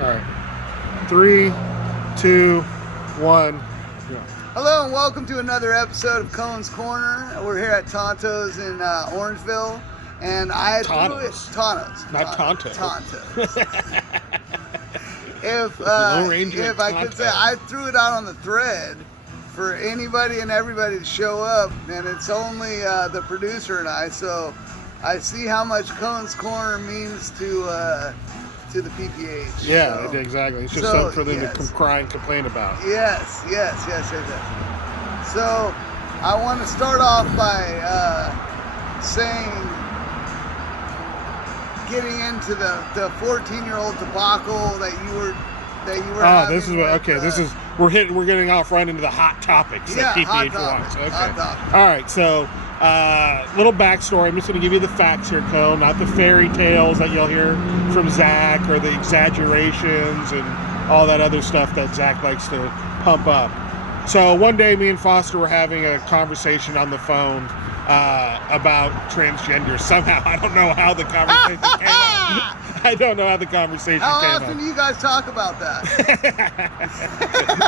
All right. 3, 2, 1. Go. Hello and welcome to another episode of Cohen's Corner. We're here at Tonto's in Orangeville, and I threw it. Tonto's, not Tonto. Tonto's. If I could say, I threw it out on the thread for anybody and everybody to show up, and it's only the producer and I. So I see how much Cohen's Corner means to the PPH. Yeah, so, exactly. It's just something for them to cry and complain about. Yes. So I want to start off by saying, getting into the 14-year-old debacle that you were having. This is what. Okay, we're getting off right into the hot topics that PPH wants. Okay. Hot topic. All right, so little backstory. I'm just going to give you the facts here, Cole, not the fairy tales that you'll hear from Zach or the exaggerations and all that other stuff that Zach likes to pump up. So one day, me and Foster were having a conversation on the phone about transgender. Somehow, I don't know how the conversation came up. How often do you guys talk about that?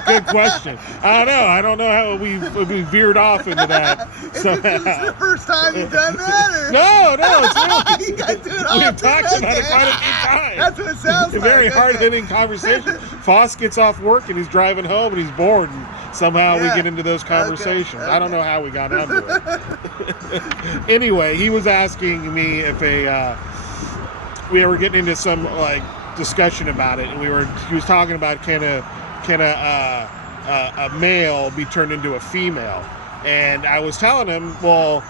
Good question. I don't know how we veered off into that. Is this the first time you've done that? Or? No, it's really. You guys do it all. We've talked about it quite a few times. That's what it sounds like. A very hard-hitting conversation. Foss gets off work and he's driving home and he's bored, and somehow we get into those conversations. Okay. I don't know how we got onto it. Anyway, he was asking me if we were getting into some discussion about it, and he was talking about can a male be turned into a female, and I was telling him, well,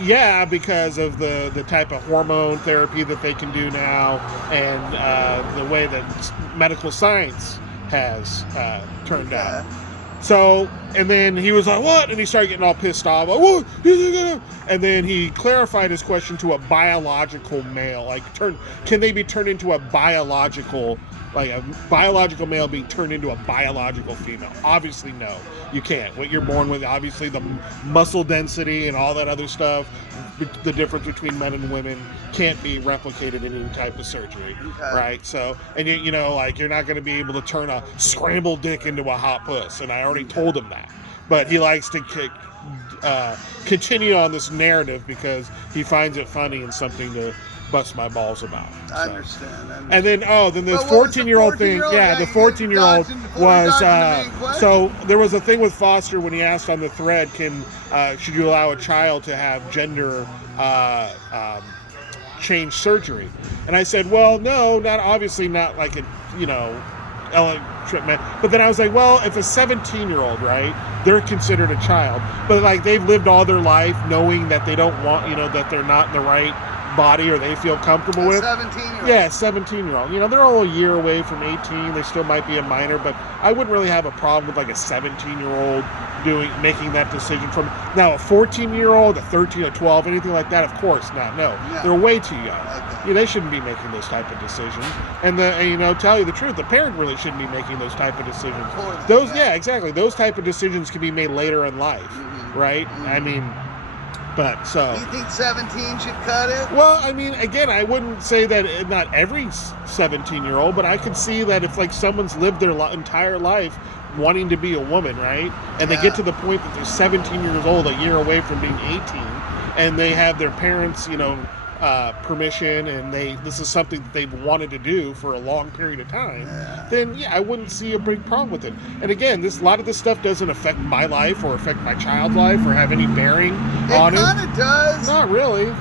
yeah, because of the type of hormone therapy that they can do now, and the way that medical science has turned out. So, and then he was like, what? And he started getting all pissed off. Like, what? And then he clarified his question to a biological male. Can they be turned into a biological male being turned into a biological female? Obviously, no. You can't. What you're born with, obviously, the muscle density and all that other stuff, the difference between men and women can't be replicated in any type of surgery, right? So, and you're not going to be able to turn a scrambled dick into a hot puss, and I already told him that. But he likes to continue on this narrative because he finds it funny and something to bust my balls about. So. I understand. And then, the 14-year-old thing. Yeah, the 14-year-old was. So there was a thing with Foster when he asked on the thread, should you allow a child to have gender change surgery? And I said, well, no, not like a treatment. But then I was like, well, if a 17-year-old, right, they're considered a child, but they've lived all their life knowing that they don't want, that they're not in the right body or they feel comfortable with. 17-year-old. Yeah, 17-year-old. They're all a year away from 18. They still might be a minor, but I wouldn't really have a problem with a 17-year-old making that decision. From now, a 14-year-old, a 13, a 12, anything like that, of course not. No, they're way too young. Okay. They shouldn't be making those type of decisions. And tell you the truth, the parent really shouldn't be making those type of decisions. Exactly. Those type of decisions can be made later in life, right? Mm-hmm. But so. Do you think 17 should cut it? Well, again, I wouldn't say that not every 17-year-old, but I could see that if someone's lived their entire life wanting to be a woman, right? And they get to the point that they're 17 years old, a year away from being 18, and they have their parents, permission, and this is something that they've wanted to do for a long period of time, then I wouldn't see a big problem with it. And again, a lot of this stuff doesn't affect my life or affect my child's life or have any bearing on it. It kind of does. Not really.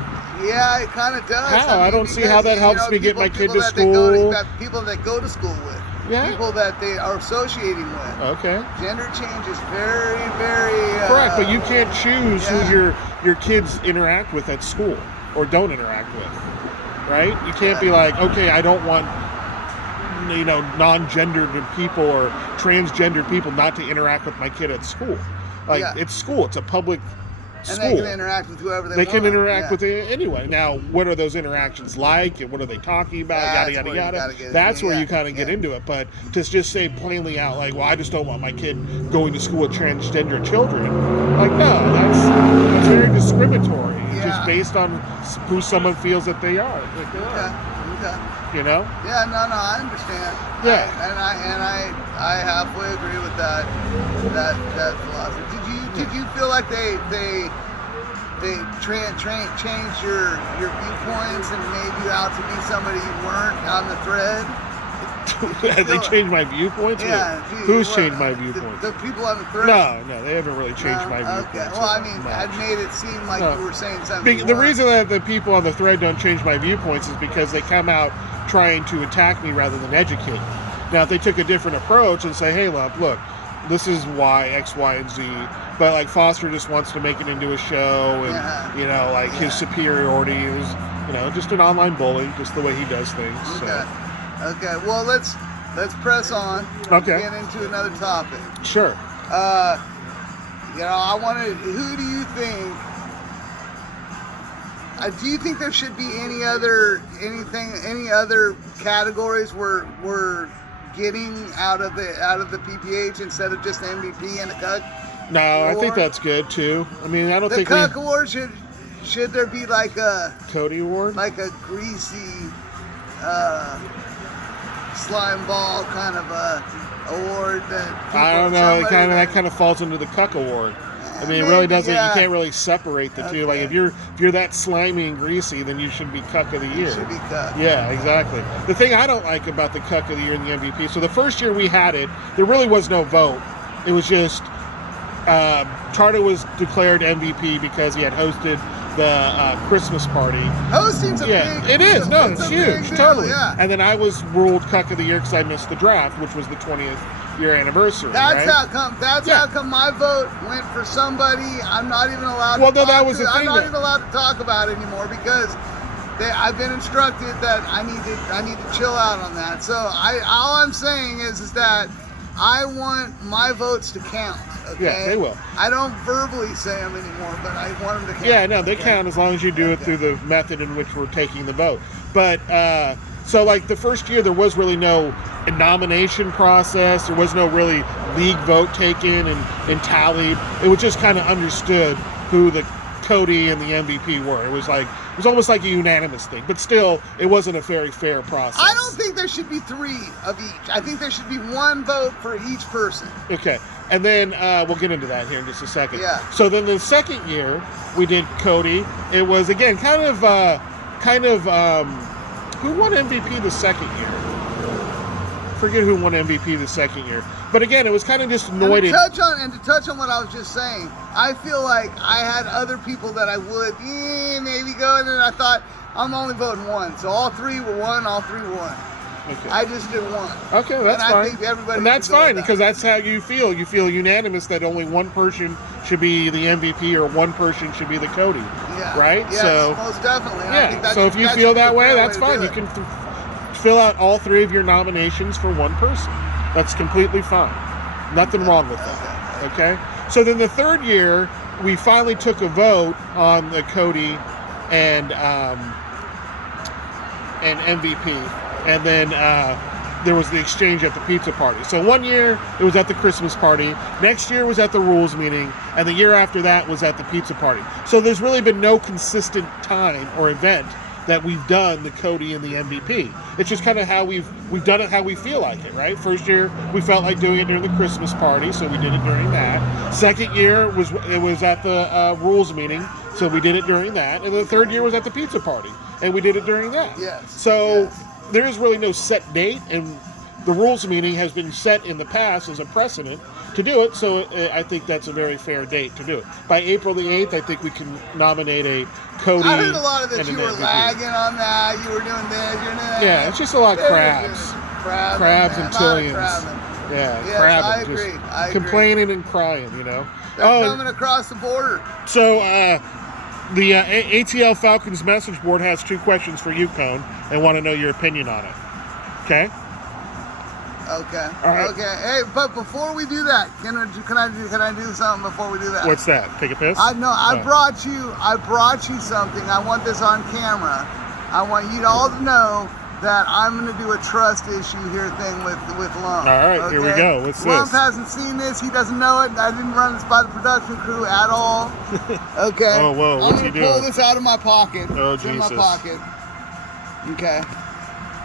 Yeah, it kind of does. How? I don't see how that helps me get my kid to school. People that go to school with. Yeah. People that they are associating with. Okay. Gender change is very, very... correct, but you can't choose who your kids interact with at school or don't interact with, right? You can't be like, okay, I don't want non-gendered people or transgendered people not to interact with my kid at school. It's school. It's a public school. And they can interact with whoever they want. They can interact with it anyway. Now, what are those interactions like, and what are they talking about, yada, yada, yada. That's where you kind of get into it. But to just say plainly out, well, I just don't want my kid going to school with transgender children, no, that's very discriminatory. Just based on who someone feels that they are. Okay. You know? Yeah, no, I understand. Yeah. I halfway agree with that philosophy. Did you feel like they changed your viewpoints and made you out to be somebody you weren't on the thread? They changed my viewpoints? Yeah. Who's changed my viewpoints? The people on the thread? No, they haven't really changed my viewpoints. Okay. Well, I mean, I made it seem like you were saying something. The reason that the people on the thread don't change my viewpoints is because they come out trying to attack me rather than educate me. Now, if they took a different approach and say, hey, look, this is why X, Y, and Z, but like Foster just wants to make it into a show, and you know, like his superiority is, you know, just an online bully, just the way he does things. Okay. Okay. Well, let's press on. Okay. Get into another topic. Sure. You know, I wanted. Who do you think? Do you think there should be any other categories we're getting out of the PPH instead of just the MVP and the Cuck? No, I think that's good too. I mean, I don't think the Cuck Award should there be like a Cody Award, like a greasy slime ball kind of a award that I don't know. That kind of falls into the Cuck Award. I mean, it really doesn't. You can't really separate the two. Like if you're that slimy and greasy, then you should be Cuck of the Year. You should be Cuck. Yeah, exactly. The thing I don't like about the Cuck of the Year and the MVP. So the first year we had it, there really was no vote. It was just Charter was declared MVP because he had hosted the Christmas party. Hosting's a big it is. No, it's huge. Totally. Yeah. And then I was ruled Cuck of the Year because I missed the draft, which was the 20th year anniversary. That's right? how come my vote went for somebody I'm not even allowed to talk about it anymore because I've been instructed that I need to chill out on that. So all I'm saying is that I want my votes to count. Okay? Yeah, they will. I don't verbally say them anymore, but I want them to count. Yeah, no, they count as long as you do it through the method in which we're taking the vote. But so like the first year there was really no nomination process. There was no really league vote taken and tallied. It was just kind of understood who the Cody and the MVP were. It was almost like a unanimous thing, but still it wasn't a very fair process. I don't think there should be 3 of each. I think there should be 1 vote for each person. Okay. And then we'll get into that here in just a second. Yeah. So then the second year we did Cody. It was again kind of who won MVP the second year? Forget who won MVP the second year. But again, it was kind of just annoyed. And to touch on what I was just saying, I feel like I had other people that I would maybe go, and then I thought I'm only voting 1. So all 3 were 1, all 3 won. Okay. I just did 1. Okay, that's fine. I think everybody and that's fine because that's how you feel. You feel unanimous that only one person should be the MVP or one person should be the Cody. Yeah. Right? Yes, so most definitely. Yeah. I think so if you feel that way, that's fine. You can fill out all 3 of your nominations for one person. That's completely fine. Nothing wrong with that. Okay? So then the third year, we finally took a vote on the Cody and MVP. And then there was the exchange at the pizza party. So one year it was at the Christmas party. Next year was at the rules meeting. And the year after that was at the pizza party. So there's really been no consistent time or event that we've done the Cody and the MVP. It's just kind of how we've done it how we feel like it, right? First year we felt like doing it during the Christmas party, so we did it during that. Second year was at the rules meeting, so we did it during that. And the third year was at the pizza party, and we did it during that. Yes. So there is really no set date, and the rules meeting has been set in the past as a precedent to do it, so I think that's a very fair date to do it. By April the 8th, I think we can nominate a Cody. I heard a lot of this. You were MVP. lagging on that. You were doing this. You're doing that. Yeah, it's just a lot of crabs. Crabs and Tillians. Yeah, yes, crabbing. I agree. Just complaining and crying, you know. They're coming across the border. So the ATL Falcons message board has 2 questions for you, Cone, and want to know your opinion on it. Okay? Okay. All right. Okay. Hey, but before we do that, can I do something before we do that? What's that? Take a piss? I brought you something. I want this on camera. I want you all to know that I'm going to do a trust issue here thing with Lump. All right, Here we go. What's Lump this? hasn't seen this. He doesn't know it. I didn't run this by the production crew at all. Okay. Oh, whoa. What's he doing? I'm going to pull this out of my pocket. Oh, it's Jesus. in my pocket. Okay.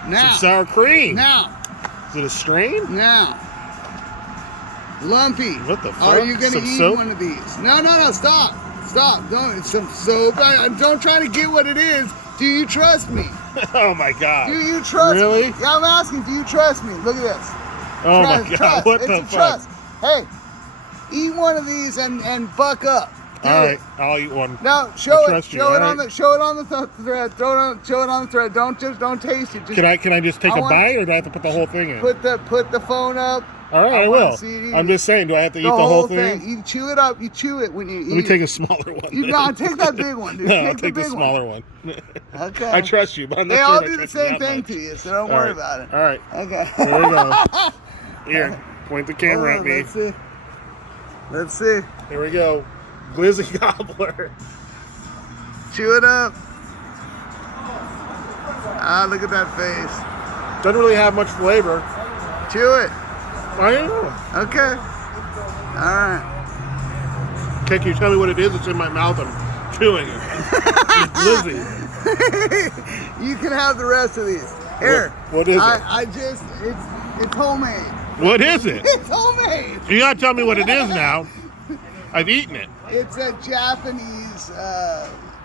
Now. Some sour cream. Now. Is it a strain? Now. Lumpy. What the fuck? Are you going to eat soap? one of these? No, stop. Don't. It's some soap. Don't try to get what it is. Do you trust me? Oh my God. Do you trust me? Really? Yeah, I'm asking, do you trust me? Look at this. Oh my God. What it's the a fuck? trust. Hey, eat one of these and buck up. Do All it. right, I'll eat one. Now show it. trust you, Show it all on right? the thread. Show it on the thread. Don't taste it. Just Can I just take I a want- bite, or do I have to put the whole thing in? put the phone up. All right, I wanna will. see I'm just saying, do I have to eat the whole thing? You chew it up. You chew it when you eat. Let me take a smaller one. You no, take that big one, dude. No, I'll take take the the big smaller one. one. Okay. I trust you, but I'm not They sure all if I do the trust you same that thing much. to you, so don't All worry right, about it. All right, Okay. here we go. Here, point the camera at me. Let's see. Let's see. Here we go. Glizzy Gobbler. Chew it up. Ah, look at that face. Doesn't really have much flavor. Chew it. I know. Okay. All right. Can you tell me what it is? It's in my mouth. I'm chewing it. It's Glizzy. You can have the rest of these. Here. What is it? It's homemade. What is it? It's homemade. You gotta tell me what it is now. I've eaten it. It's a Japanese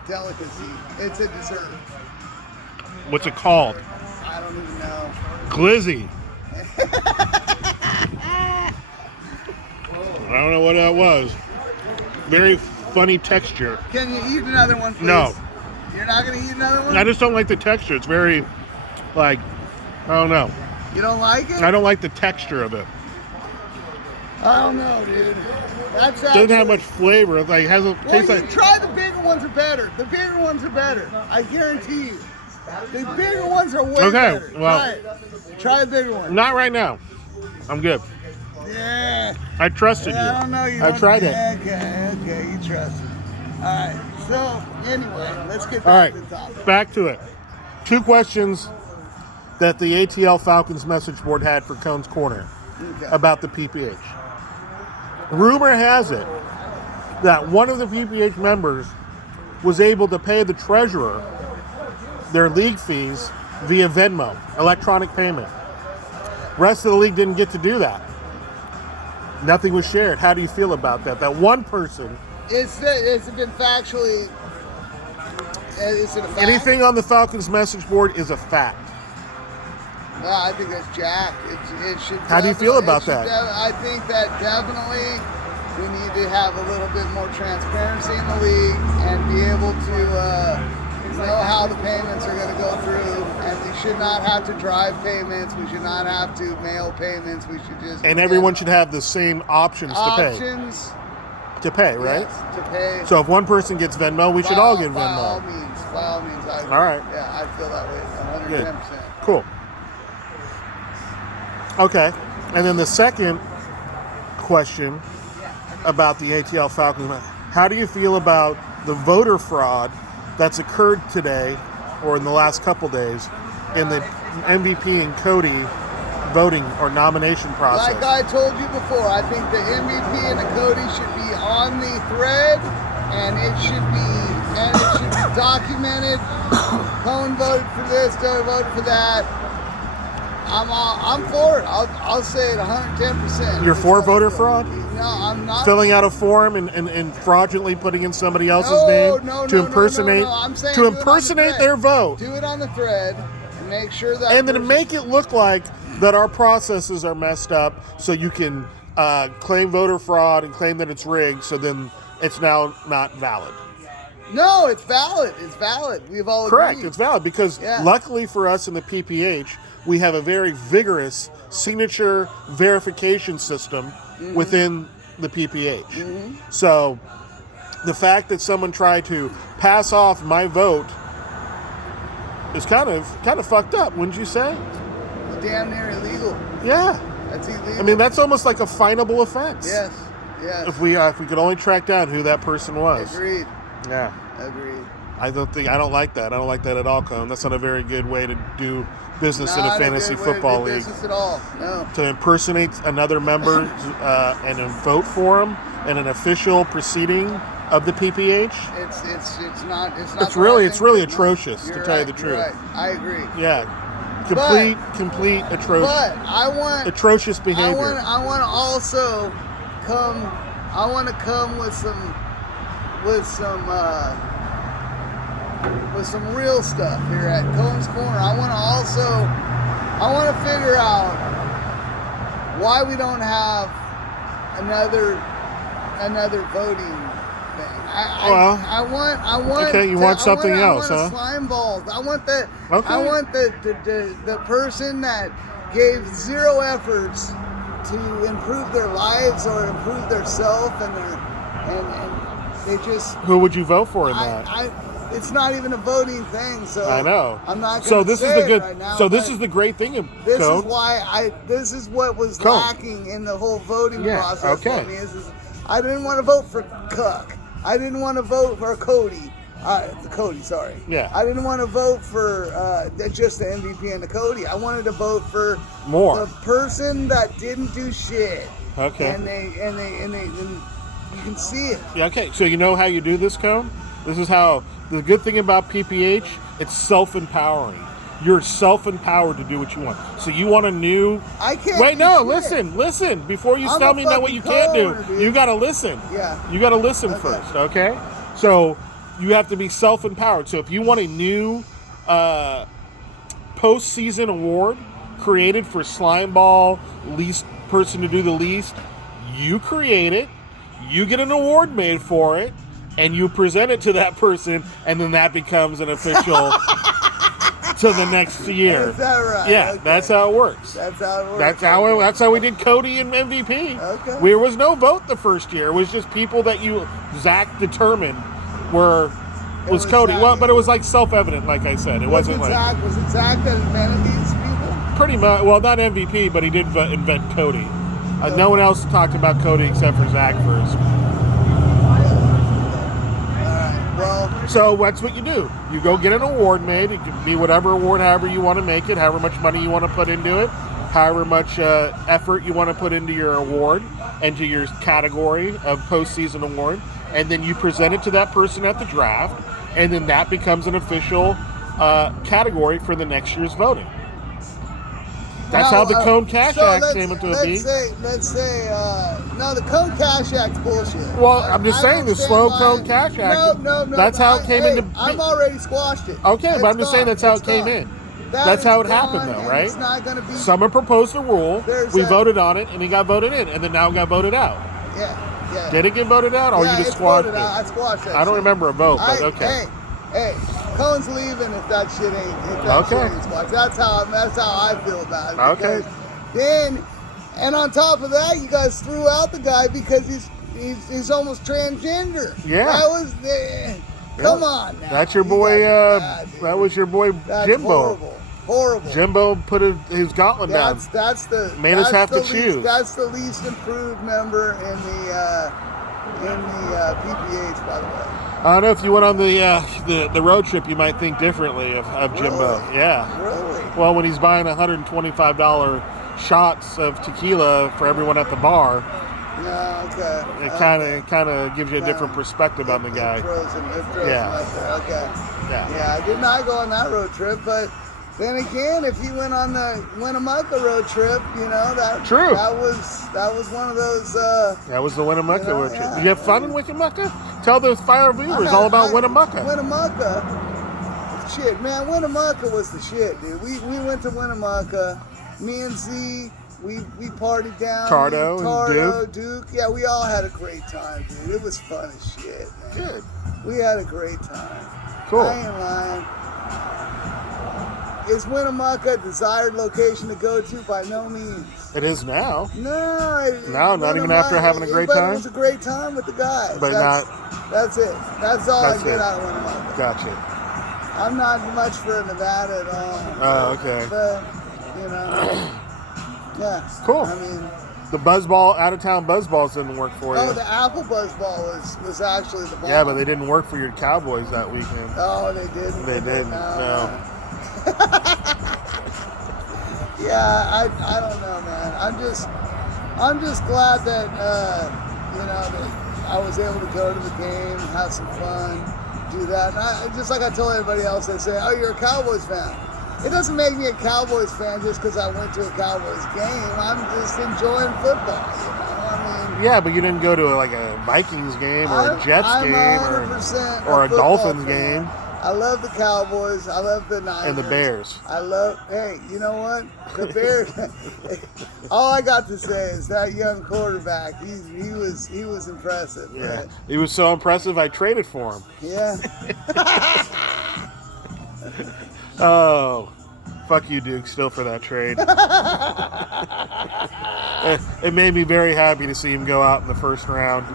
delicacy. It's a dessert. What's it called? I don't even know. Glizzy. I don't know what that was. Very funny texture. Can you eat another one, please? No. You're not gonna eat another one? I just don't like the texture. It's very, like, I don't know. You don't like it? I don't like the texture of it. I don't know, dude. That's Doesn't have much flavor. It like has a Well, tastes you like. try the bigger ones are better. The bigger ones are better. I guarantee you. The bigger ones are way Okay, better. well- Try it. Try the bigger one. Not right now. I'm good. Yeah. I trusted I you. don't know. I tried it. Okay, you trust me. All right. So, anyway, let's get All back right, to the topic. back to it. 2 questions that the ATL Falcons message board had for Cone's Corner Okay. about the PPH. Rumor has it that one of the PPH members was able to pay the treasurer their league fees via Venmo, electronic payment. Rest of the league didn't get to do that. Nothing was shared. How do you feel about that? That one person, It's been factually. Is it a fact? anything on the Falcons message board is a fact. No, I think that's Jack. It should. How do you feel about that? I think that definitely we need to have a little bit more transparency in the league and be able to know how the payments are going to go through. And we should not have to drive payments. We should not have to mail payments. We should just And everyone should have the same options to pay. options To pay, right? yes, to pay. So if one person gets Venmo, we should all get By all Venmo. means, by all means. I agree. All right. Yeah, I feel that way. 110%. Cool. Okay. And then the second question about the ATL Falcons. How do you feel about the voter fraud that's occurred today or in the last couple days in the MVP and Cody voting or nomination process? Like I told you before, I think the MVP and the Cody should be on the thread, and it should be documented. Cone voted for this, Doe voted for that. I'm for it. I'll say it 110%. You're for voter fraud? No, I'm not. Filling out a form and fraudulently putting in somebody else's No, name no, to no, impersonate no. I'm saying to do it on the impersonate thread. their vote, Do it on the thread and make sure that. and then person- make it look like that our processes are messed up, so you can claim voter fraud and claim that it's rigged. So then it's now not valid. No, it's valid. It's valid. We've all Correct, agreed. it's valid because Yeah. luckily for us in the PPH, we have a very vigorous signature verification system within the PPH. So the fact that someone tried to pass off my vote is kind of fucked up, wouldn't you say? It's damn near illegal. Yeah. That's illegal. I mean, that's almost like a finable offense. Yes. Yes. If we could only track down who that person was. Agreed. Yeah. Agreed. I don't like that. I don't like that at all, Cone. That's not a very good way to do business in a Not fantasy good way to football do league. business at all. No. To impersonate another member and then vote for him in an official proceeding of the PPH. It's not. It's really atrocious, to tell you the truth. You're right. I agree. Yeah. Complete atrocious. But I want atrocious behavior. I want to also come. I want to come with some real stuff here at Cohen's Corner. I want to figure out why we don't have another voting thing. I want. Okay, you want something else, huh? Slime balls. I want the. Okay. I want the person that gave zero efforts to improve their lives or improve their self and they just. Who would you vote for in that? It's not even a voting thing, so I know. I'm not. So this is the good. Right now, so this is the great thing of this Cone. is why this is what was Cone. lacking in the whole voting process okay. for me. Is I didn't want to vote for Cook. I didn't want to vote for Cody. Sorry. Yeah. I didn't want to vote for just the MVP and the Cody. I wanted to vote for more the person that didn't do shit. Okay. And you can see it. Yeah. Okay. So you know how you do this, Cone? This is how. The good thing about PPH, it's self-empowering. You're self-empowered to do what you want. So you want a new... I can't... Wait, no, listen. Before you tell me what you can't do, you got to listen. Yeah. You got to listen first, okay? So you have to be self-empowered. So if you want a new postseason award created for Slimeball, least person to do the least, you create it, you get an award made for it, and you present it to that person, and then that becomes an official to the next year. Is that right? Yeah, okay. That's how it works. That's how it works. That's how we did Cody and MVP. Okay. There was no vote the first year. It was just people that Zach determined was Cody. Zach. Well, but it was like self-evident, like I said. Was it Zach that invented these people? Pretty much. Well, not MVP, but he did invent Cody. No one else talked about Cody except for Zach first. Well, so that's what you do. You go get an award made. It can be whatever award, however you want to make it, however much money you want to put into it, however much effort you want to put into your award and to your category of postseason award, and then you present it to that person at the draft, and then that becomes an official category for the next year's voting. That's how the Cone Cash Act came into being. Let's say, no, the Cone Cash Act's bullshit. Well, I'm just saying the slow Cone Cash Act. No. That's how it came into. I've already squashed it. Okay, but I'm just saying that's how it came in. That's how it happened, though, right? It's not going to be. Someone proposed a rule. We voted on it, and it got voted in, and then now it got voted out. Yeah. Did it get voted out, or you just squashed it? I squashed it. I don't remember a vote, but okay. Hey, Cohen's leaving if that shit ain't. Shit ain't squashed. That's how I feel about it. Okay. Then, and on top of that, you guys threw out the guy because he's almost transgender. Yeah. That was come on now. That's your boy. That was your boy Jimbo. Horrible. Jimbo put his gauntlet down. Made us have to choose. That's the least improved member in the PPH, by the way. I don't know if you went on the road trip, you might think differently of Jimbo. Really? Yeah. Really? Well, when he's buying $125 shots of tequila for everyone at the bar, okay. It kind of gives you a different perspective on the guy. It throws him up there. Okay. Yeah. I did not go on that road trip, but then again, if you went on the Winnemucca road trip, that True. That was one of those. That was the Winnemucca road trip. Did you have fun in Winnemucca? Tell the fire viewers all about Winnemucca. Shit, man, Winnemucca was the shit, dude. We went to Winnemucca. Me and Z, we partied down. Tardo, Duke. Yeah, we all had a great time, dude. It was fun as shit, man. Good. We had a great time. Cool. I ain't lying. Is Winnemucca a desired location to go to? By no means. It is now. No. No, not even after having a great time? It was a great time with the guys. But That's it. That's all I get out of Winnemucca. Gotcha. I'm not much for Nevada at all. Oh, okay. But, yeah. Cool. I mean, the out-of-town buzzballs didn't work for you. Oh, the Apple Buzzball was actually the bomb. Yeah, but they didn't work for your Cowboys that weekend. Oh, they didn't? They didn't, no. Yeah, I don't know, man. I'm just glad that that I was able to go to the game, have some fun, do that. And just like I told everybody else, they say, "Oh, you're a Cowboys fan." it doesn't make me a Cowboys fan just because I went to a Cowboys game. I'm just enjoying football. You know, I mean. Yeah, but you didn't go to a Vikings game or a Jets game or a Dolphins game. I love the Cowboys. I love the Niners. And the Bears. Hey, you know what? The Bears. All I got to say is that young quarterback. He was impressive. Yeah, right? He was so impressive. I traded for him. Yeah. Oh, fuck you, Duke. Still for that trade. It made me very happy to see him go out in the first round.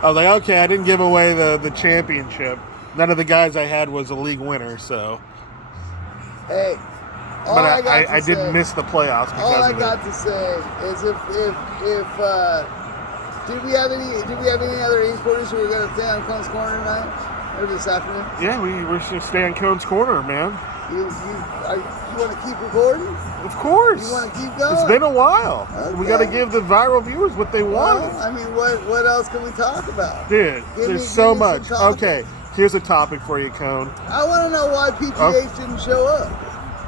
I was like, okay, I didn't give away the championship. None of the guys I had was a league winner, so. Hey, but I didn't miss the playoffs because all I of got to say is if did we have any other importers who were going to stay on Cone's Corner tonight or this afternoon? Yeah, we're just stay on Cone's Corner, man. You want to keep recording? Of course. You want to keep going? It's been a while. Okay. We got to give the viral viewers what they want. Well, I mean, what else can we talk about? Dude, there's so much. Okay, here's a topic for you, Cone. I want to know why PGH didn't show up.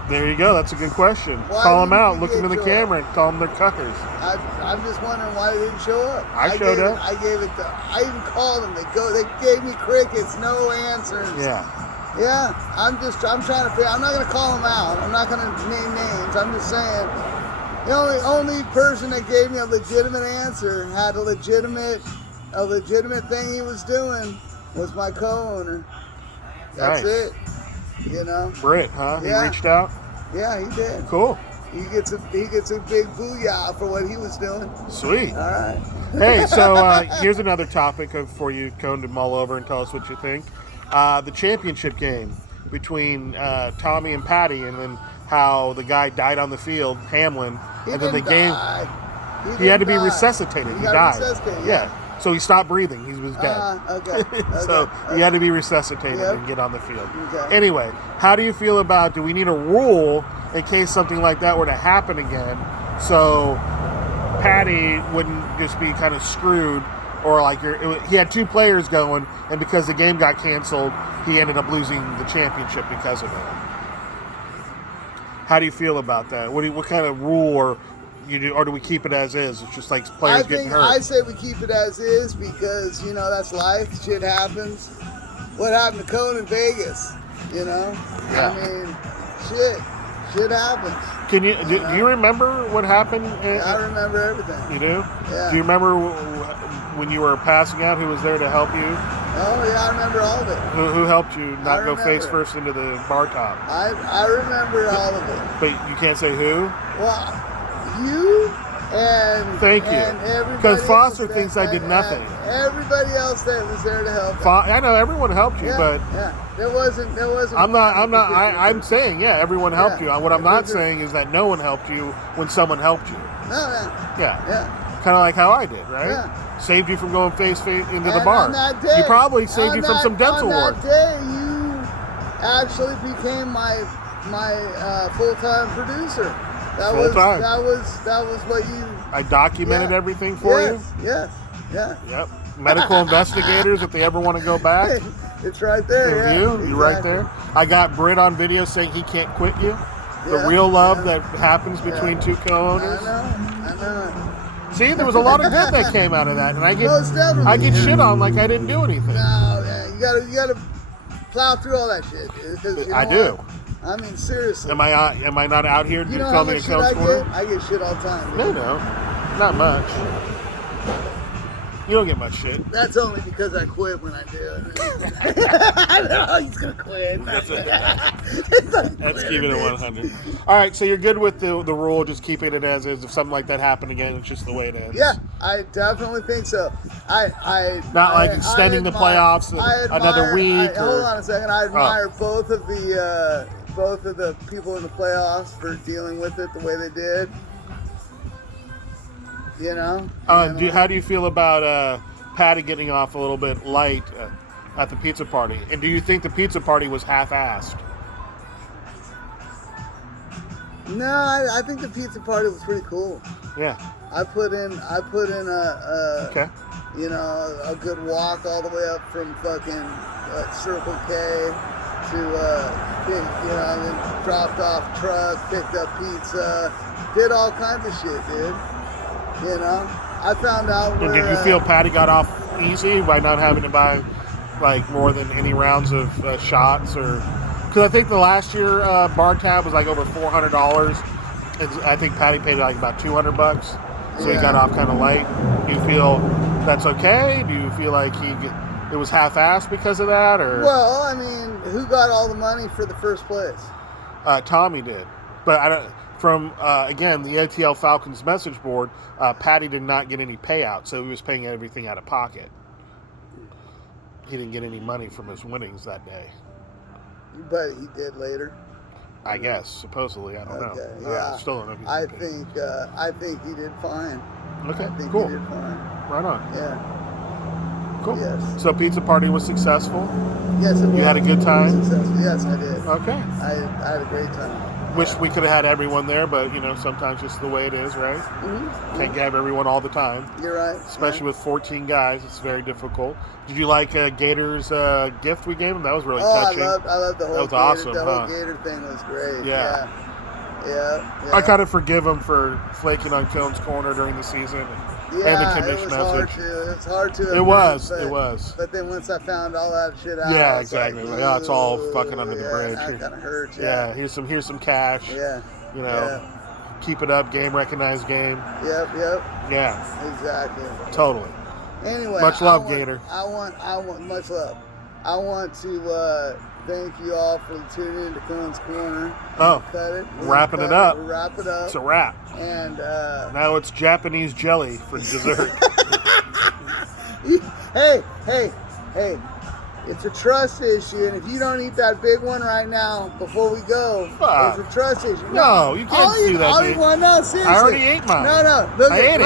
There you go. That's a good question. Why Call them didn't out. PGH Look them in the show camera and call them they're cuckers. I'm just wondering why they didn't show up. I showed up. I even called them. They gave me crickets, no answers. Yeah. Yeah, I'm trying to figure. I'm not gonna call them out. I'm not gonna name names. I'm just saying, the only person that gave me a legitimate answer, had a legitimate thing he was doing, was my co-owner. That's Nice. it. You know. Britt, huh? Yeah. He reached out. Yeah, he did. Cool. He gets a big booyah for what he was doing. Sweet. All right. Hey, so here's another topic for you, Cone, to mull over and tell us what you think. The championship game between Tommy and Patty, and then how the guy died on the field, Hamlin, and then the game. He had to be resuscitated. He died. Yeah. So he stopped breathing. He was dead. Okay. So he had to be resuscitated and get on the field. Okay. Anyway, how do you feel about, do we need a rule in case something like that were to happen again, so Patty wouldn't just be kind of screwed, or like he had two players going, and because the game got canceled, he ended up losing the championship because of it. How do you feel about that? What kind of rule or do we keep it as is? It's just like players getting hurt. I say we keep it as is because, that's life. Shit happens. What happened to Cone in Vegas? Yeah. I mean, shit happens. Can you do you remember what happened? I remember everything. You do? Yeah. Do you remember when you were passing out? Who was there to help you? Oh yeah, I remember all of it. Who helped you not go face first into the bar top? I remember all of it. But you can't say who? Well, you and thank you. And everybody. Because Foster thinks I did nothing. Everybody else that was there to help. I know everyone helped you, yeah, but there wasn't. I'm saying everyone helped you. What I'm not saying is that no one helped you when someone helped you. No. Yeah. Kind of like how I did, right? Yeah. Saved you from going face into the And bar. on that day, you probably saved you from some dental work. On that day, you actually became my full-time producer. That was what you. I documented everything for you. Yes. Yep. Medical investigators, if they ever want to go back. It's right there. Review, you're right there. I got Britt on video saying he can't quit you. The real love that happens between two co-owners. I know. See, there was a lot of good that came out of that, and I get shit on like I didn't do anything. No, man, you gotta plow through all that shit. I do. I mean, seriously. Am I not out here filming a Cone's Corner? I get shit all the time. No, not much. You don't get much shit. That's only because I quit when I do it. I know he's gonna quit. Let's keep it at 100. All right, so you're good with the rule, just keeping it as is. If something like that happened again, it's just the way it ends. Yeah, I definitely think so. Not like extending the playoffs another week. Hold on a second. I admire both of the people in the playoffs for dealing with it the way they did. How do you feel about Patty getting off a little bit light at the pizza party? And do you think the pizza party was half-assed? No, I think the pizza party was pretty cool. Yeah. I put in a good walk all the way up from fucking Circle K to then dropped off truck, picked up pizza, did all kinds of shit, dude. You know, I found out. And did you feel Patty got off easy by not having to buy like more than any rounds of shots, or because I think the last year bar tab was like over $400, and I think Patty paid like about $200, so he got off kind of light. Do you feel that's okay? Do you feel like it was half-assed because of that, or? Well, I mean, who got all the money for the first place? Tommy did, but I don't. From again the ATL Falcons message board, Patty did not get any payout, so he was paying everything out of pocket. He didn't get any money from his winnings that day. But he did later. I guess supposedly, I don't know. Yeah, still don't know. If I think he did fine. Okay, I think cool. he did fine. Right on. Yeah. Cool. Yes. So pizza party was successful. Yes, it was. You had a good time. Successful. Yes, I did. Okay. I had a great time. Wish we could have had everyone there, but sometimes just the way it is, right? Mm-hmm. Can't have everyone all the time. You're right. Especially with 14 guys, it's very difficult. Did you like Gator's gift we gave him? That was really touching. I loved the whole. That was Gator, awesome. The whole Gator thing was great. Yeah. Yeah. I kind of forgive him for flaking on Cone's Corner during the season. And the commission message. It's hard to. It was. But then once I found all that shit out. Yeah, exactly. It's all fucking under the bridge. That kind of hurts. Yeah. Here's some cash. Yeah. Keep it up. Game recognized game. Yep. Yeah. Exactly. Totally. Anyway. Much love, Gator. I want much love. I want to thank you all for tuning in to Cone's Corner. Oh. Cut it. Wrapping it up. Wrap it up. It's a wrap. And now it's Japanese jelly for dessert. Hey. It's a trust issue, and if you don't eat that big one right now before we go, it's a trust issue. No, you can't do that. I'll eat one. No, seriously. I already ate mine. No. Look, I ate it.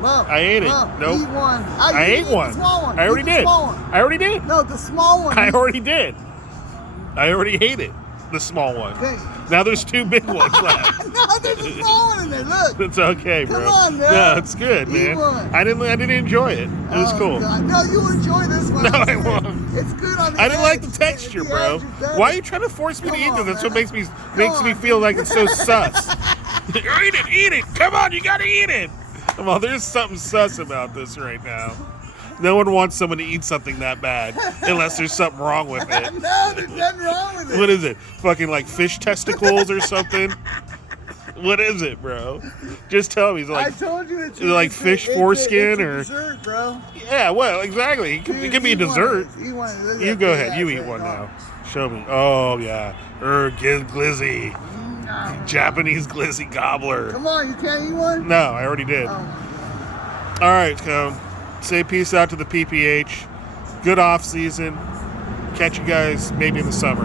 Mom, I ate it. Mom, Nope. Eat one. I ate one. The small one. I already Eat the did. Small one. I already did. No, the small one. I already did. I already ate it. The small one. Okay. Now there's 2 big ones left. No, there's a small one in there. Look. It's okay, bro. Come on, man. No, it's good, Eat man. one. I didn't enjoy it. It was cool. God. No, you enjoy this one. No, I won't. It's good on the I didn't like the edge. texture, The bro. edge is done. Why are you trying to force me to eat this? That's what makes me feel like it's so sus. Eat it. Come on, you gotta eat it. Come on, there's something sus about this right now. No one wants someone to eat something that bad unless there's something wrong with it. No, there's nothing wrong with it. What is it? Fucking like fish testicles or something? What is it, bro? Just tell me. I told you it's like fish foreskin or dessert, bro. Yeah, well, exactly. It could be a dessert. You go ahead. You eat one now. Show me. Oh yeah, glizzy, Japanese glizzy gobbler. Come on, you can't eat one. No, I already did. All right, Cone. Say peace out to the PPH. Good off season. Catch you guys maybe in the summer.